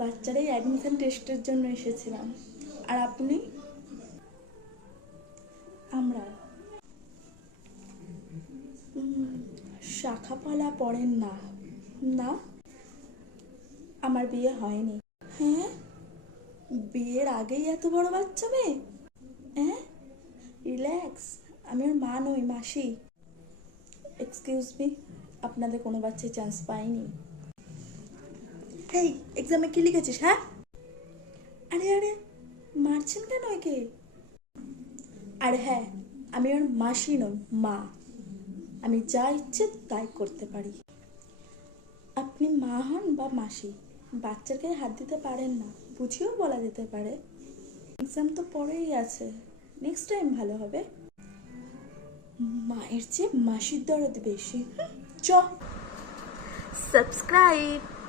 বাচ্চারাই অ্যাডমিশন টেস্টের জন্য এসেছিলাম। আর আপনি? আমরা শাখাপলা পড়েন না। না, আমার বিয়ে হয়নি। হ্যাঁ, বিয়ের আগেই এত বড় বাচ্চা মেয়ে? হ্যাঁ, রিল্যাক্স, আমি ওর মা নই, মাসি। এক্সকিউজ মি, আপনাদের কোনো বাচ্চাই চান্স পায়নি? এই এক্সামে কি লিখেছিস? হ্যাঁ, আরে আরে, মারছেন কেন একে? আর হ্যাঁ, আমি ওর মাসি নই, মা। আমি যা ইচ্ছে তাই করতে পারি। আপনি মা হন বা মাসি, বাচ্চার গায়ে হাত দিতে পারেন না, বুঝিয়েও বলা যেতে পারে। এক্সাম তো পরেই আছে, নেক্সট টাইম ভালো হবে। মায়ের চেয়ে মাসির দরদ বেশি। চ। সাবস্ক্রাইব।